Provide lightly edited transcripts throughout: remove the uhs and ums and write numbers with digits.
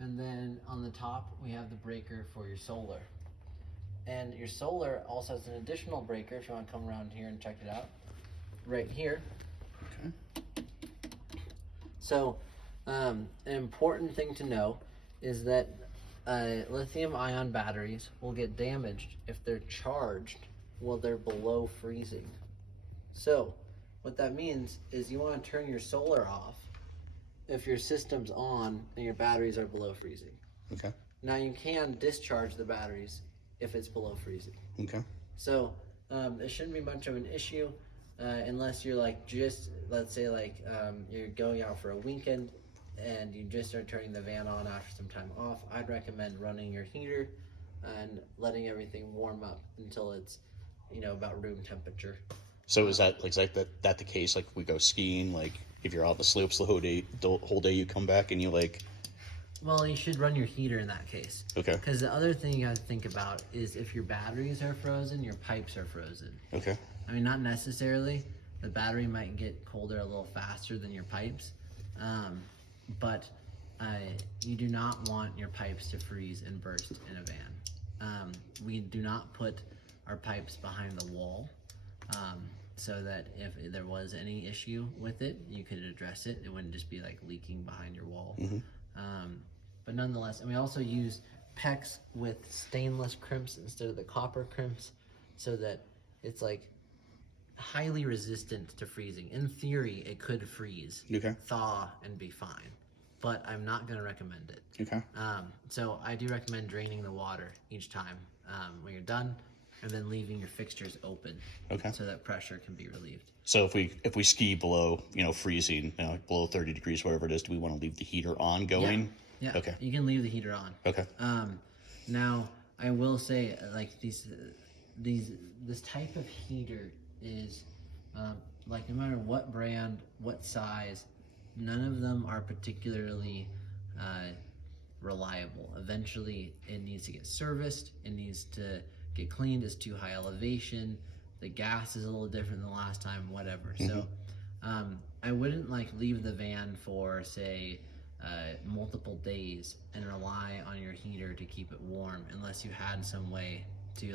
And then on the top, we have the breaker for your solar. And your solar also has an additional breaker if you want to come around here and check it out. Right here. Okay. So, an important thing to know is that lithium ion batteries will get damaged if they're charged while they're below freezing. So, what that means is you want to turn your solar off if your system's on and your batteries are below freezing. Okay. Now you can discharge the batteries if it's below freezing. Okay. So it shouldn't be much of an issue unless you're like let's say you're going out for a weekend and you just are turning the van on after some time off. I'd recommend running your heater and letting everything warm up until it's about room temperature. So is that the case? Like we go skiing, like if you're out the slopes the whole day you come back and you like. Well, you should run your heater in that case. Okay. Because the other thing you have to think about is if your batteries are frozen, your pipes are frozen. Okay. I mean, not necessarily. The battery might get colder a little faster than your pipes, but you do not want your pipes to freeze and burst in a van. We do not put our pipes behind the wall. So that if there was any issue with it, you could address it. It wouldn't just be like leaking behind your wall. But nonetheless, and we also use PEX with stainless crimps instead of the copper crimps, so that it's like highly resistant to freezing. In theory, it could freeze, thaw, and be fine, but I'm not going to recommend it. Okay. So I do recommend draining the water each time when you're done, and then leaving your fixtures open, so that pressure can be relieved. So if we ski below, freezing, below 30 degrees, whatever it is, do we want to leave the heater on going? Yeah. Okay. You can leave the heater on. Okay. Now I will say, like this type of heater is like no matter what brand, what size, none of them are particularly reliable. Eventually, it needs to get serviced. It needs to get cleaned. It's too high elevation. The gas is a little different than the last time, whatever. So I wouldn't leave the van for say multiple days and rely on your heater to keep it warm unless you had some way to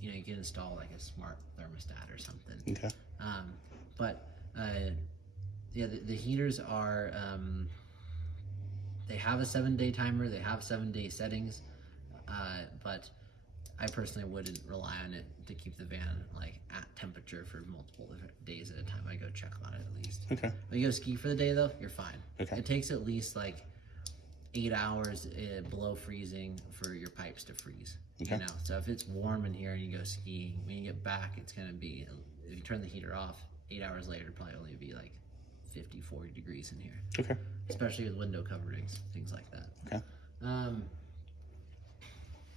you can install like a smart thermostat or something. Okay. But the heaters are they have a 7-day timer, they have 7-day settings, but I personally wouldn't rely on it to keep the van at temperature for multiple days at a time. I go check on it at least. Okay. When you go ski for the day though, you're fine. Okay. It takes at least 8 hours below freezing for your pipes to freeze. Okay. So if it's warm in here and you go skiing, when you get back, it's gonna be, if you turn the heater off, 8 hours later, it'll probably only be 50, 40 degrees in here. Okay. Especially with window coverings, things like that. Okay.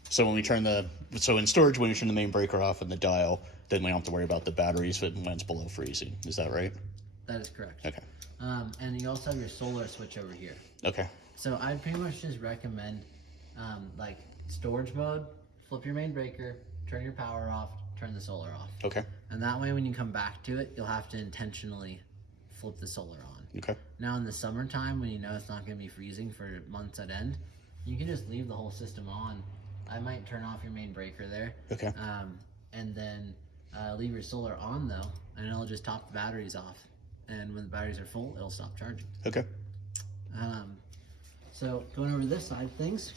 So when we turn in storage, when you turn the main breaker off and the dial, then we don't have to worry about the batteries when it's below freezing. Is that right? That is correct. Okay. And you also have your solar switch over here. Okay. So I pretty much just recommend storage mode, flip your main breaker, turn your power off, turn the solar off. Okay. And that way when you come back to it, you'll have to intentionally flip the solar on. Okay. Now in the summertime, when you know it's not going to be freezing for months at end, you can just leave the whole system on. I might turn off your main breaker there. Okay. And then leave your solar on though, and it'll just top the batteries off. And when the batteries are full, it'll stop charging. Okay. So going over this side of things,